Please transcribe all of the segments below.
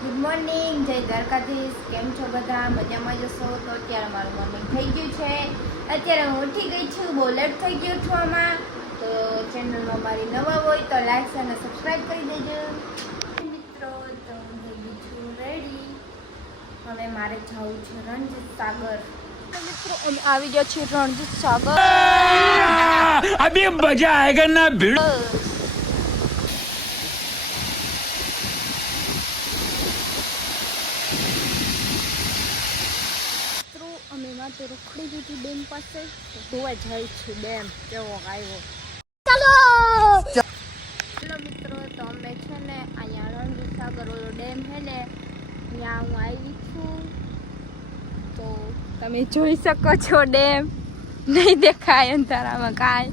Good morning, જય દ્વારકાધીશ. કેમ છો બધા? મજામાં જશો? તો અત્યારે મારું મોર્નિંગ થઈ ગયું છે. અત્યારે હું ઉઠી ગઈ છું, બહુ લેટ થઈ ગયું છું આમાં. તો ચેનલમાં મારી નવા હોય તો લાઈક અને સબસ્ક્રાઈબ કરી દેજો મિત્રો. તો હું થઈ ગઈ છું રેડી. હવે મારે જવું છે રણજીત સાગર. તો મિત્રો અમે આવી ગયા છીએ રણજીત સાગર. અભી મજા આયેગા ના ભીડ. અમે માટે રખડી દીધી ડેમ પાસે ધોવા જાય છે. ડેમ કેવો આવ્યો. ચાલો મિત્રો, તો અમે છે ને અહીંયા રણજીત સાગર ઓલો ડેમ છે ને ત્યાં હું આવી છું. તો તમે જોઈ શકો છો ડેમ. નહીં દેખાય અંધારામાં કાંઈ.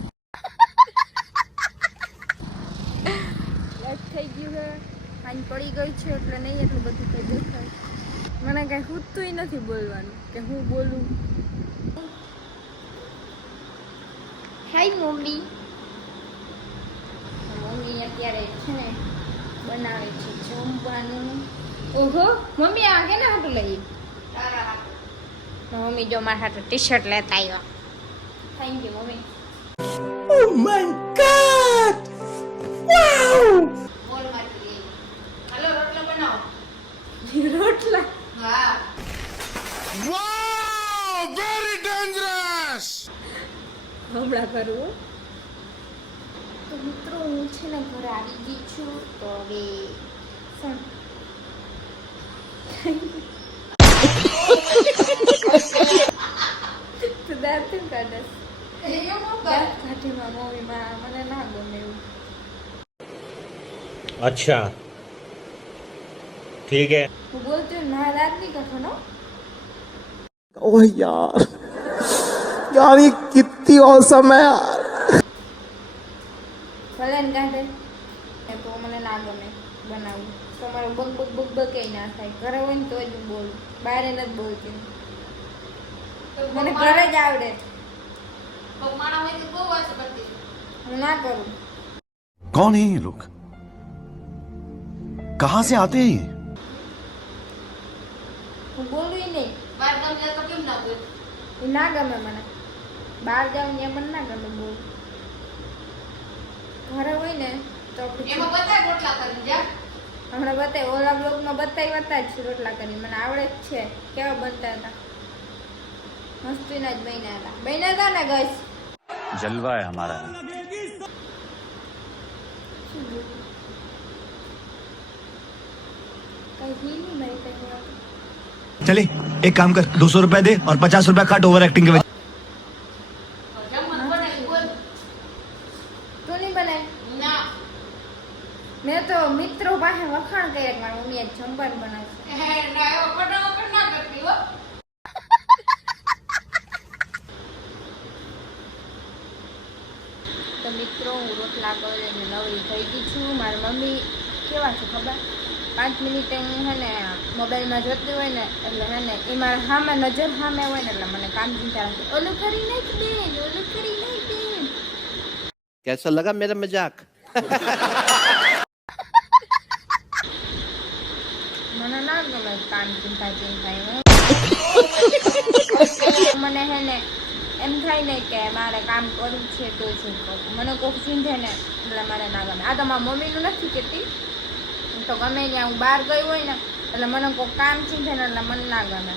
લેટ થઈ ગયું છે, પાણી પડી ગઈ છે એટલે નહીં એટલું બધું કંઈ દેખાય. મને કઈ ખૂટતું નથી બોલવાનું કે હું બોલું. Hi mummy. મમ્મી અત્યારે છે ને બનાવે છે જમવાનું. ઓહો મમ્મી આ કેના હાટું લઈ? મમ્મી જો મારા હાટું ટી શર્ટ લેતા આવ્યા. Thank you mummy. Oh my god, wow. બોલ મારી હાલો રોટલા બનાવો. રોટલા? હા. Wow, very dangerous. હમણાં કરું. તો મિત્રો હું છે ને ઘરે આવી ગઈ છું. તો હવે દાંત કાઢસ. દાંત કાઢીમાં મૂવીમાં મને ના ગમે એવું. अच्छा ठीक है. હું બોલતી હોય મારા દાંત નહીં કાઢો નો. ओह यार यार ये कितनी औसम है यार. ભલે ને કાઢે એ તો મને ના ગમે બનાવવું. તમારું બગ બગ બગ બગ કઈ ના થાય. ઘરે હોય ને તો જ હું બોલું, બહાર નથી બોલતી. મને ઘરે જ આવડે. હું ના કરું. कौन है ये लोग, कहाँ से आते हैं ये? હું બોલું નહીં. બાર ગામ જાય તો કેમ ના બોલ? એ ના ગમે મને. બહાર જાઉં ને મને ના ગમે બહુ. ઘરે હોય ને તો એમાં બધા રોટલા કરી જા. હમણાં બતાય ઓલા બ્લોગમાં બતાવ્યા જ છે રોટલા કરી. મને આવડે જ છે કેવા બનતા હતા. મસ્તીના જ બન્યા હતા ને ગઈસ. जलवा है हमारा. કઈ નહીં મારી પાસે. चले एक काम कर, 200 रुपया दे और 50 रुपया काट ओवर एक्टिंग के वजह. જમવાનું બનાવી બોલ. તું નહીં બનાય? ના. મેં તો મિત્રો પાસે વખાણ કર્યા મારી મમ્મીએ જમવાનું બનાવ્યું. ના એવો ફટાફટ ના કરતી હો. તો મિત્રો હું રોટલા કરીને નવરી થઈ ગઈ છું. મારી મમ્મી કેવા છે ખબર? 5 મિનિટે હું હે ને મોબાઈલમાં જોતી હોય ને એટલે હે ને એ મારા સામે નજર સામે હોય ને એટલે મને કામ ચિંતા રાખે. ઓલું કરી નાખ બેન, ઓલું કરી નાખ બેન. कैसा लगा मेरा मजाक? મને ના ગમે કામ ચિંતા મને હે ને એમ થાય ને કે મારે કામ કરવું છે તો શું કરું. મને કોક ચીંધે ને એટલે મને ના ગમે. આ તો મારા મમ્મીનું નથી કહેતી. તો ગમે ત્યાં હું બહાર ગઈ હોય ને એટલે મને કોઈ કામ ચીંધે ને એટલે મને ના ગમે.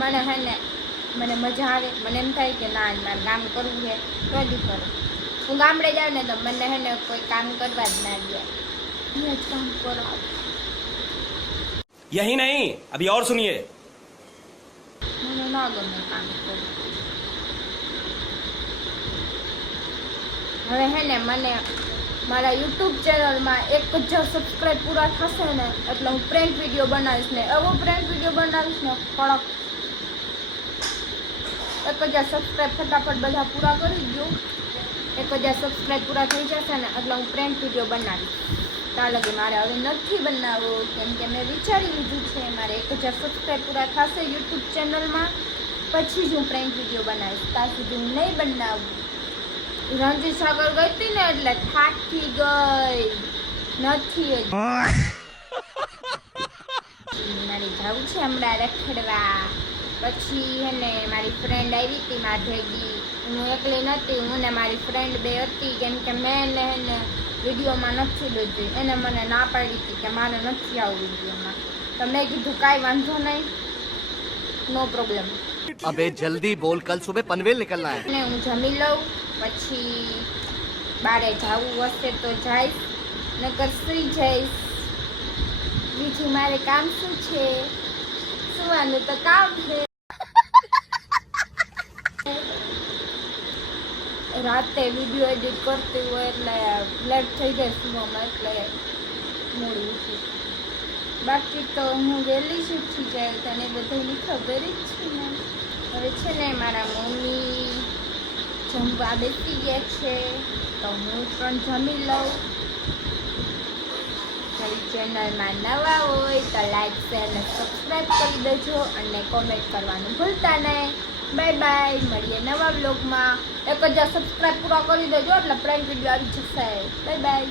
મને હે ને મને મજા આવે. મને એમ થાય કે ના મારે કામ કરવું છે તો જ કરું. હું ગામડે જાઉં ને તો મને હે ને કોઈ કામ કરવા જ ના દે. અહીંયા જ કામ કરો. यही नहीं, अभी और सुनिए. મને ના ગમે કામ કરવું. હવે હે ને મને મારા યુટ્યુબ ચેનલમાં 1000 સબસ્ક્રાઈબ પૂરા થશે ને એટલે હું પ્રેન્ક વિડીયો બનાવીશ ને એવો પ્રેન્ક વિડીયો બનાવીશ ને કડક. 1000 સબસ્ક્રાઈબ ફટાફટ બધા પૂરા કરી દો. 1000 સબસ્ક્રાઈબ પૂરા થઈ જશે ને એટલે હું પ્રેન્ક વિડીયો બનાવીશ. ત્યાં લગી મારે હવે નથી બનાવવો કેમ કે મેં વિચારી લીધું છે મારે 1000 સબસ્ક્રાઈબ પૂરા થશે યુટ્યુબ ચેનલમાં પછી જ હું પ્રેન્ક વિડીયો બનાવીશ. ત્યાં સુધી હું નહીં બનાવું. રણજીત સાગર ગઈ હતી ને એટલે થાકી ગઈ નથી. મારે જવું છે હમણાં રખડવા. પછી હે ને મારી ફ્રેન્ડ આવી હતી મારા ભેગી. હું એકલી નહોતી, હું ને મારી ફ્રેન્ડ બે હતી, કેમ કે મેં એને વિડીયોમાં નથી લીધી. એને મને ના પાડી હતી કે મારે નથી આવું વિડીયોમાં. તો મેં કીધું કાંઈ વાંધો નહીં, નો પ્રોબ્લેમ. अबे जल्दी बोल, कल सुबह पनवेल निकलना है. અને હું જમી લઉં, પછી બારે જવું હશે તો જઈશ, નકર સુઈ જઈશ. બીજું મારે કામ શું છે? સુવાનું તો કામ છે. રાતે વિડીયો એડિટ કરતી હોય એટલે લેટ થઈ જાય સુવામાં, એટલે મોડું ઉઠું. બાકી તો હું વહેલી જ ઉઠી જાય, તને બધાની ખબર જ છે ને. હવે છે ને મારા મમ્મી જમવા બેસી ગયા છે, તો હું પણ જમી લઉં. મારી ચેનલમાં નવા હોય તો લાઈક શેર અને સબસ્ક્રાઈબ કરી દેજો, અને કોમેન્ટ કરવાનું ભૂલતા નહીં. બાય બાય, મળીએ નવા વ્લોગમાં. 1000 સબસ્ક્રાઈબ પૂરા કરી દેજો એટલે પ્રેન્ક વિડીયો આવી જશે. Bye bye.